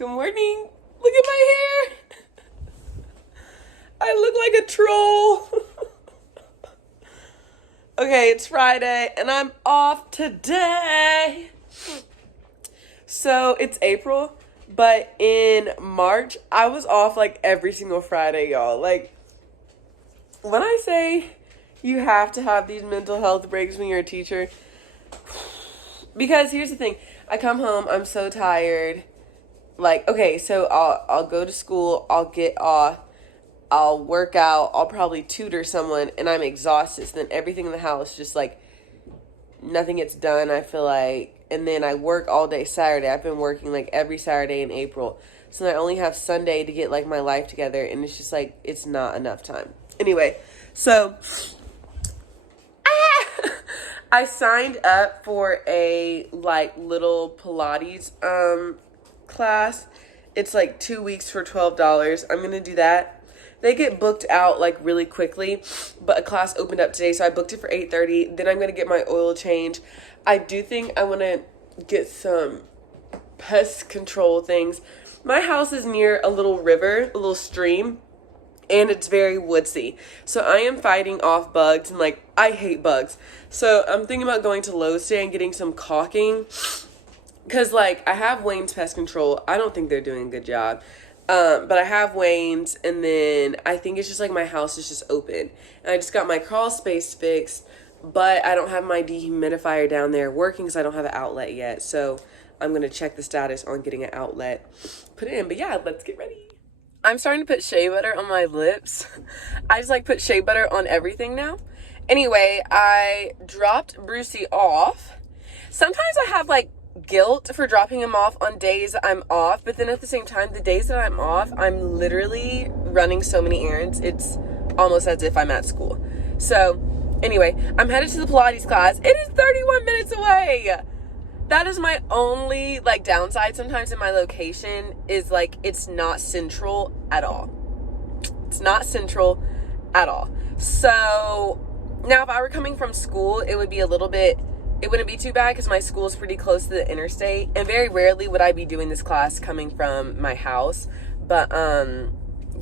Good morning. Look at my hair. I look like a troll. Okay, it's Friday and I'm off today. So it's April, but in March, I was off like every single Friday, y'all. Like, when I say you have to have these mental health breaks when you're a teacher, because here's the thing. I come home, I'm so tired. Like, okay, so I'll go to school, I'll get off, I'll work out, I'll probably tutor someone, and I'm exhausted. So then everything in the house just like nothing gets done, I feel like. And then I work all day Saturday. I've been working like every Saturday in April. So I only have Sunday to get like my life together, and it's just like it's not enough time. Anyway, so I signed up for a like little Pilates class. It's like 2 weeks for $12. I'm gonna do that. They get booked out like really quickly, but a class opened up today, so I booked it for 8:30. Then I'm gonna get my oil change. I do think I want to get some pest control things. My house is near a little river, a little stream, and it's very woodsy. So I am fighting off bugs, and like I hate bugs. So I'm thinking about going to Lowe's today and getting some caulking. Because, like, I have Wayne's Pest Control. I don't think they're doing a good job. But I have Wayne's, and then I think it's just, like, my house is just open. And I just got my crawl space fixed, but I don't have my dehumidifier down there working because I don't have an outlet yet. So I'm going to check the status on getting an outlet put in. But, yeah, let's get ready. I'm starting to put shea butter on my lips. I just, like, put shea butter on everything now. Anyway, I dropped Brucey off. Sometimes I have, like, guilt for dropping him off on days I'm off, but then at the same time, the days that I'm off, I'm literally running so many errands, it's almost as if I'm at school. So anyway, I'm headed to the Pilates class. It is 31 minutes away. That is my only like downside sometimes in my location, is like it's not central at all. It's not central at all. So now if I were coming from school, it wouldn't be too bad because my school is pretty close to the interstate, and very rarely would I be doing this class coming from my house. But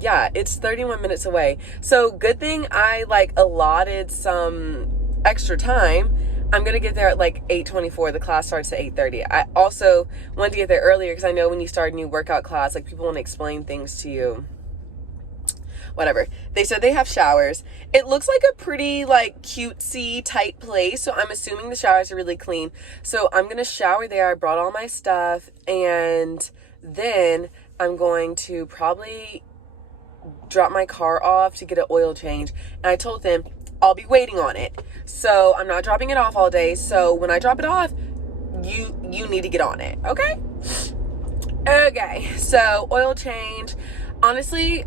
yeah, it's 31 minutes away. So good thing I like allotted some extra time. I'm gonna get there at like 8:24. The class starts at 8:30. I also wanted to get there earlier because I know when you start a new workout class, like people want to explain things to you. Whatever. They said they have showers. It looks like a pretty like cutesy type place, so I'm assuming the showers are really clean. So I'm gonna shower there. I brought all my stuff, and then I'm going to probably drop my car off to get an oil change. And I told them I'll be waiting on it, so I'm not dropping it off all day. So when I drop it off, you need to get on it. Okay, so oil change. Honestly,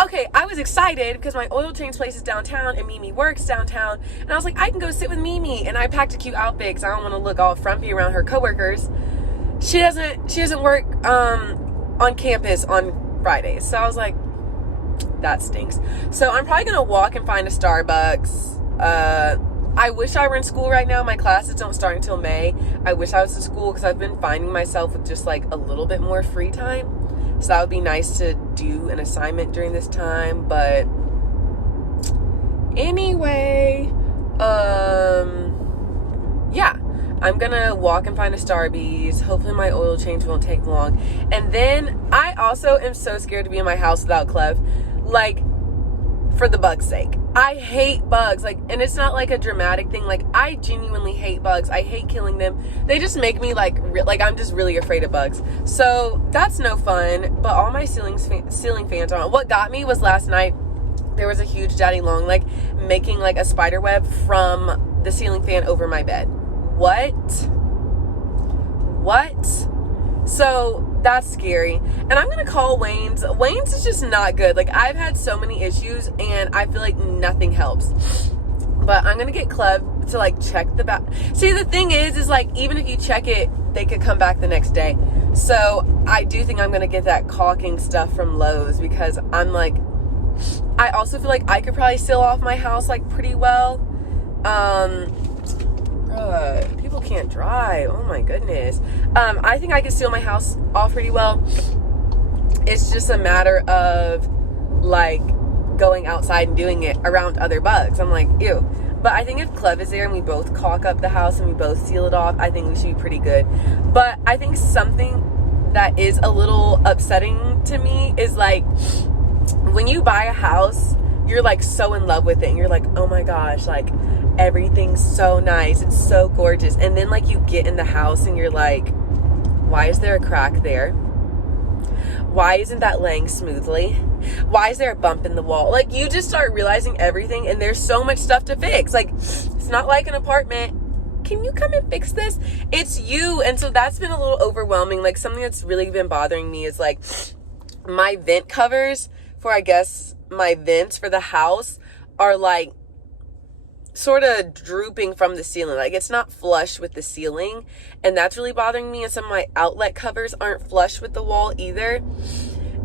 okay, I was excited because my oil change place is downtown and Mimi works downtown. And I was like, I can go sit with Mimi. And I packed a cute outfit because I don't want to look all frumpy around her coworkers. She doesn't work on campus on Fridays. So I was like, that stinks. So I'm probably going to walk and find a Starbucks. I wish I were in school right now. My classes don't start until May. I wish I was in school because I've been finding myself with just like a little bit more free time. So that would be nice to do an assignment during this time. But anyway, yeah, I'm gonna walk and find a Starbucks. Hopefully my oil change won't take long. And then I also am so scared to be in my house without Cleve, like for the bug's sake. I hate bugs, like, and it's not like a dramatic thing. Like, I genuinely hate bugs. I hate killing them. They just make me like I'm just really afraid of bugs. So that's no fun. But all my ceiling fans are on. What got me was last night there was a huge daddy long leg making like a spider web from the ceiling fan over my bed. What? So that's scary. And I'm gonna call Wayne's. Wayne's is just not good. Like, I've had so many issues and I feel like nothing helps. But I'm gonna get Cleve to like check the back. See, the thing is like, even if you check it, they could come back the next day. So I do think I'm gonna get that caulking stuff from Lowe's, because I'm like, I also feel like I could probably seal off my house like pretty well. People can't dry. Oh my goodness. I think I can seal my house off pretty well. It's just a matter of like going outside and doing it around other bugs. I'm like, ew. But I think if Cleve is there and we both caulk up the house and we both seal it off, I think we should be pretty good. But I think something that is a little upsetting to me is like when you buy a house, you're like so in love with it and you're like, oh my gosh, like everything's so nice, it's so gorgeous. And then like you get in the house and you're like, why is there a crack there? Why isn't that laying smoothly? Why is there a bump in the wall? Like you just start realizing everything, and there's so much stuff to fix. Like it's not like an apartment. Can you come and fix this? It's you. And so that's been a little overwhelming. Like something that's really been bothering me is like my vent covers for, I guess, my vents for the house are like sort of drooping from the ceiling. Like it's not flush with the ceiling, and that's really bothering me. And some of my outlet covers aren't flush with the wall either.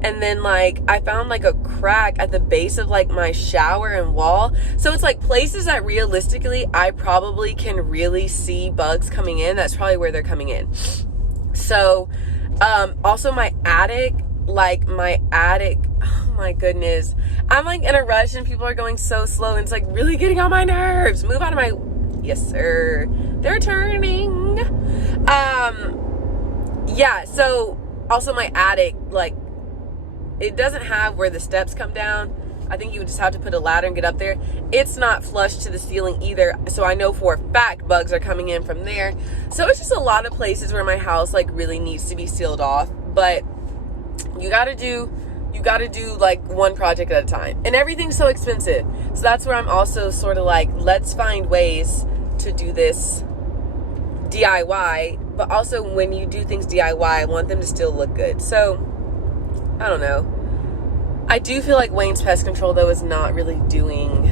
And then like I found like a crack at the base of like my shower and wall. So it's like places that realistically I probably can really see bugs coming in. That's probably where they're coming in. So also my attic, oh my goodness, I'm like in a rush and people are going so slow and it's like really getting on my nerves. Move out of my, yes sir, they're turning. Yeah, so also my attic, like it doesn't have where the steps come down. I think you would just have to put a ladder and get up there. It's not flush to the ceiling either, so I know for a fact bugs are coming in from there. So it's just a lot of places where my house like really needs to be sealed off. But you gotta do like one project at a time, and everything's so expensive. So that's where I'm also sort of like, let's find ways to do this DIY, but also when you do things DIY, I want them to still look good. So I don't know. I do feel like Wayne's Pest Control though is not really doing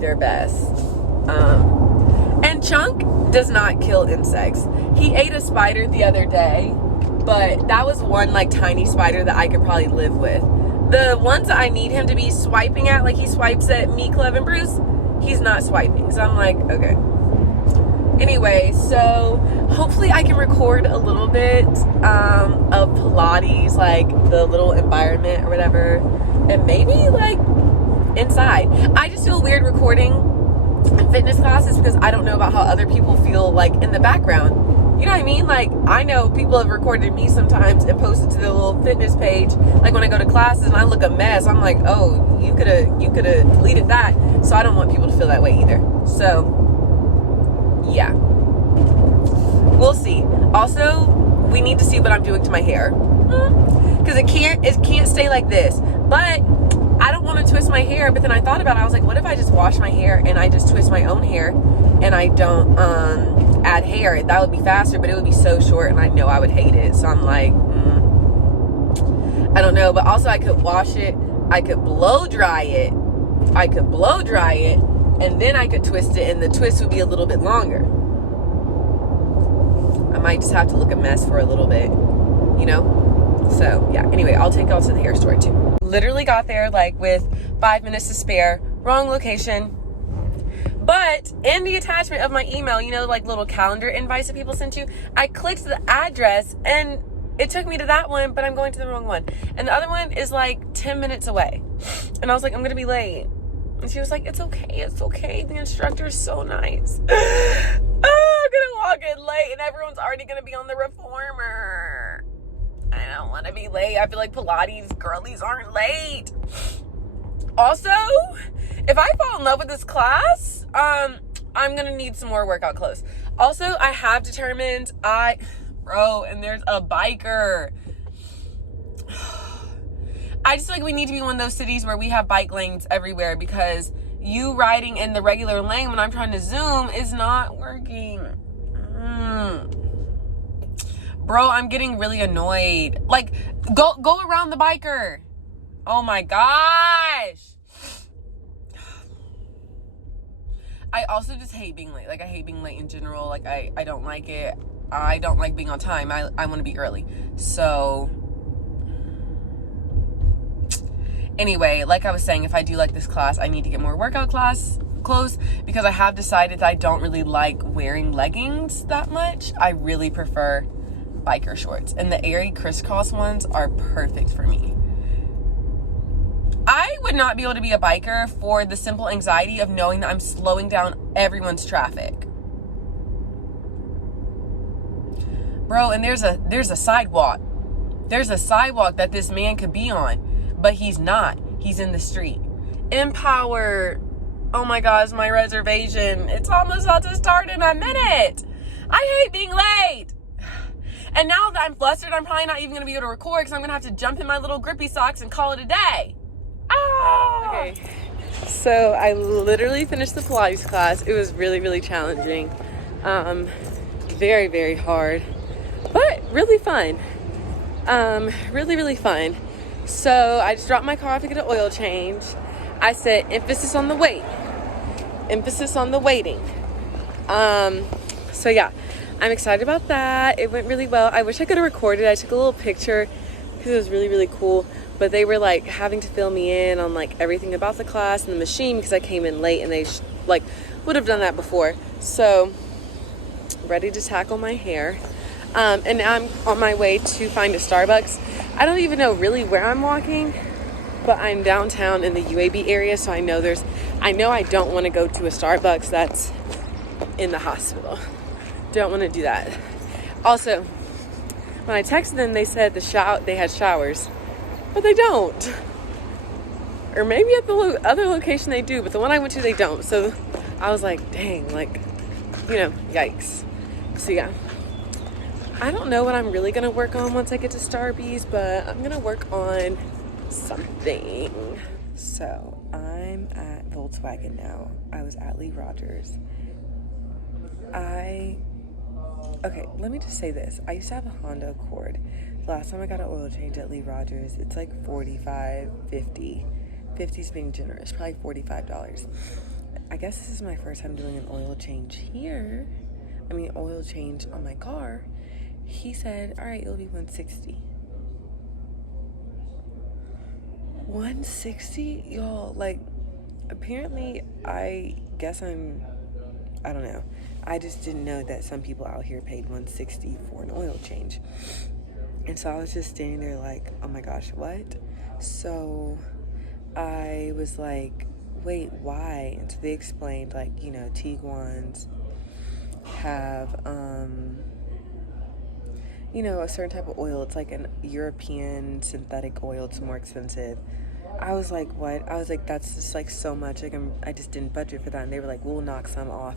their best. And Chunk does not kill insects. He ate a spider the other day, but that was one like tiny spider that I could probably live with. The ones that I need him to be swiping at, like he swipes at me, Cleve, and Bruce, he's not swiping. So I'm like, okay. Anyway, so hopefully I can record a little bit of Pilates, like the little environment or whatever, and maybe like inside. I just feel weird recording in fitness classes because I don't know about how other people feel like in the background. You know what I mean? Like I know people have recorded me sometimes and posted to their little fitness page, like when I go to classes and I look a mess, I'm like, oh, you could have deleted that. So I don't want people to feel that way either. So yeah, we'll see. Also, we need to see what I'm doing to my hair, because it can't stay like this. But I don't want to twist my hair. But then I thought about it. I was like, what if I just wash my hair and I just twist my own hair and I don't add hair? That would be faster, but it would be so short and I know I would hate it. So I'm like, I don't know. But also I could wash it, I could blow dry it, and then I could twist it, and the twist would be a little bit longer. I might just have to look a mess for a little bit, you know? So, yeah. Anyway, I'll take y'all to the hair store, too. Literally got there, like, with 5 minutes to spare. Wrong location. But in the attachment of my email, you know, like, little calendar invites that people send you, I clicked the address, and it took me to that one, but I'm going to the wrong one. And the other one is, like, 10 minutes away. And I was like, I'm going to be late. And she was like, it's okay. The instructor is so nice. I'm gonna walk in late and everyone's already gonna be on the reformer. I don't want to be late. I feel like Pilates girlies aren't late. Also, if I fall in love with this class, I'm gonna need some more workout clothes. Also, I have determined and there's a biker. I just feel like we need to be one of those cities where we have bike lanes everywhere, because you riding in the regular lane when I'm trying to zoom is not working. Bro, I'm getting really annoyed. Like, go around the biker. Oh my gosh. I also just hate being late. Like, I hate being late in general. Like, I don't like it. I don't like being on time. I want to be early. So anyway, like I was saying, if I do like this class, I need to get more workout clothes clothes because I have decided that I don't really like wearing leggings that much. I really prefer biker shorts, and the Aerie crisscross ones are perfect for me. I would not be able to be a biker for the simple anxiety of knowing that I'm slowing down everyone's traffic. Bro, and there's a sidewalk. There's a sidewalk that this man could be on, but he's not. He's in the street. Empower. Oh my gosh, my reservation. It's almost about to start in a minute. I hate being late. And now that I'm flustered, I'm probably not even going to be able to record because I'm going to have to jump in my little grippy socks and call it a day. Ah! Okay. So I literally finished the Pilates class. It was really, really challenging. Very, very hard. But really fun. Really, really fun. So I just dropped my car off to get an oil change. I said, emphasis on the wait. Emphasis on the waiting. So yeah, I'm excited about that. It went really well. I wish I could have recorded. I took a little picture because it was really, really cool. But they were like having to fill me in on like everything about the class and the machine because I came in late and they like would have done that before. So ready to tackle my hair. And now I'm on my way to find a Starbucks. I don't even know really where I'm walking, but I'm downtown in the UAB area, so I know I don't want to go to a Starbucks that's in the hospital. Don't want to do that. Also, when I texted them, they said they had showers, but they don't. Or maybe at the other location they do, but the one I went to, they don't. So I was like, dang, like, yikes. So yeah. I don't know what I'm really going to work on once I get to Starbucks, but I'm going to work on something. So I'm at Volkswagen now. I was at Lee Rogers. Okay, let me just say this. I used to have a Honda Accord. The last time I got an oil change at Lee Rogers, it's like $45, $50. 50's being generous, probably $45. I guess this is my first time doing an oil change here. Oil change on my car. He said, all right, it'll be $160. $160? Y'all, like, apparently, I don't know. I just didn't know that some people out here paid $160 for an oil change. And so I was just standing there like, oh my gosh, what? So I was like, wait, why? And so they explained, like, Tiguan's have, a certain type of oil. It's like an European synthetic oil. It's more expensive. I was like, what? I was like, that's just like so much. Like I just didn't budget for that. And they were like, we'll knock some off.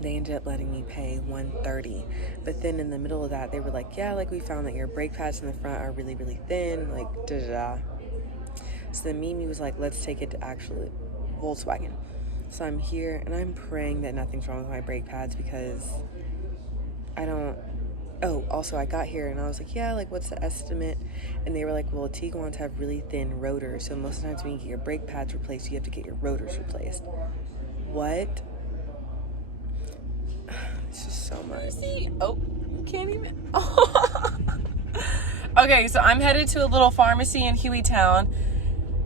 They ended up letting me pay $130. But then in the middle of that, they were like, yeah, like we found that your brake pads in the front are really, really thin. Like, da-da-da. So then Mimi was like, let's take it to actually Volkswagen. So I'm here and I'm praying that nothing's wrong with my brake pads because also I got here and I was like, yeah, like what's the estimate? And they were like, well, Tiguan's have really thin rotors. So most of the times when you get your brake pads replaced, you have to get your rotors replaced. What? It's just so much. Oh, you can't even. Okay, so I'm headed to a little pharmacy in Hueytown.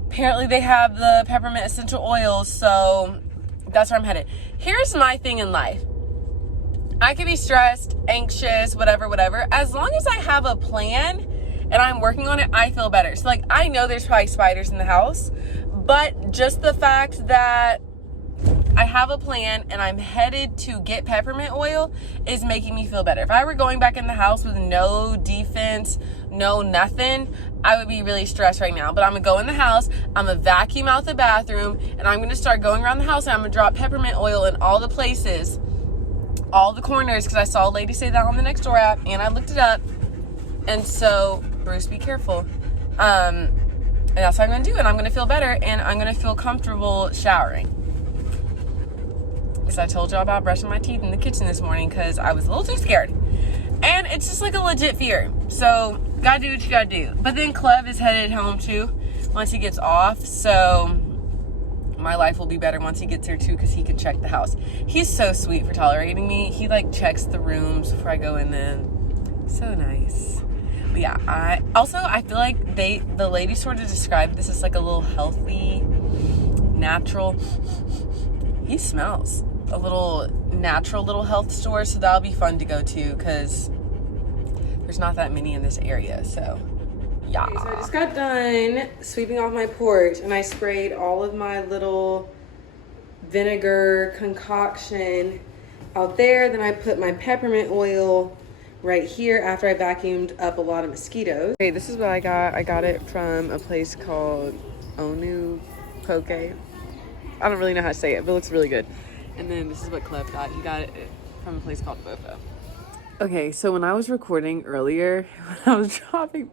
Apparently they have the peppermint essential oils, so that's where I'm headed. Here's my thing in life. I can be stressed, anxious, whatever. As long as I have a plan and I'm working on it, I feel better. So, like, I know there's probably spiders in the house, but just the fact that I have a plan and I'm headed to get peppermint oil is making me feel better. If I were going back in the house with no defense, no nothing, I would be really stressed right now. But I'm going to go in the house, I'm going to vacuum out the bathroom, and I'm going to start going around the house and I'm going to drop peppermint oil in all the places, all the corners, because I saw a lady say that on the Nextdoor app and I looked it up. And so, Bruce, be careful. And that's what I'm going to do. And I'm going to feel better and I'm going to feel comfortable showering. Because I told y'all about brushing my teeth in the kitchen this morning because I was a little too scared. And it's just like a legit fear. So, gotta do what you gotta do. But then Clev is headed home too once he gets off. So, my life will be better once he gets here too because he can check the house. He's so sweet for tolerating me. He like checks the rooms before I go in them. So nice. But yeah, I feel like the lady sort of described this as like a little healthy, natural he smells. A little natural little health store, so that'll be fun to go to because there's not that many in this area, so yeah. Okay, so I just got done sweeping off my porch and I sprayed all of my little vinegar concoction out there. Then I put my peppermint oil right here after I vacuumed up a lot of mosquitoes. Okay, this is what I got. I got it from a place called Onu Poke. I don't really know how to say it, but it looks really good. And then this is what Clef got. He got it from a place called Bofo. Okay, so when I was recording earlier, when I was dropping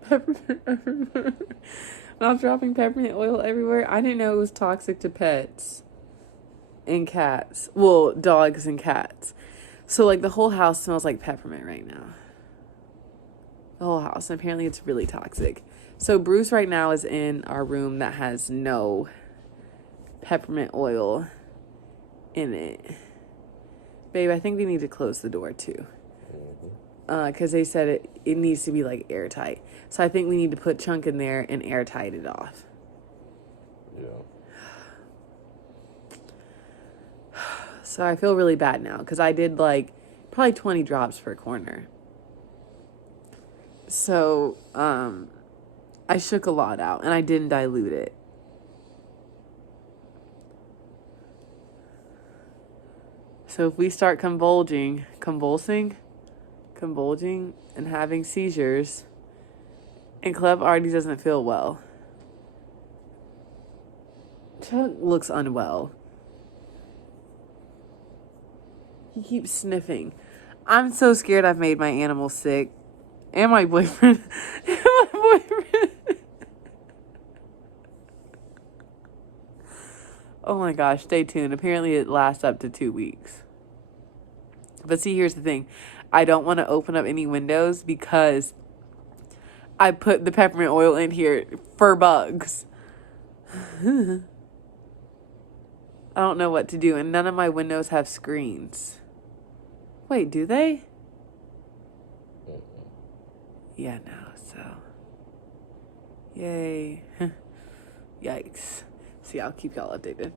peppermint oil everywhere, I didn't know it was toxic to pets and cats. Well, dogs and cats. So like the whole house smells like peppermint right now. The whole house. And apparently it's really toxic. So Bruce right now is in our room that has no peppermint oil in it. Babe, I think we need to close the door too. Because they said it needs to be like airtight. So I think we need to put Chunk in there and airtight it off. Yeah. So I feel really bad now because I did like probably 20 drops per corner. So I shook a lot out and I didn't dilute it. So if we start convulsing and having seizures, and Cleb already doesn't feel well. Chuck looks unwell. He keeps sniffing. I'm so scared I've made my animal sick. And my boyfriend. Oh my gosh, stay tuned. Apparently it lasts up to 2 weeks. But see, here's the thing. I don't want to open up any windows because I put the peppermint oil in here for bugs. I don't know what to do. And none of my windows have screens. Wait, do they? Yeah, no, so. Yay. Yikes. See, I'll keep y'all updated.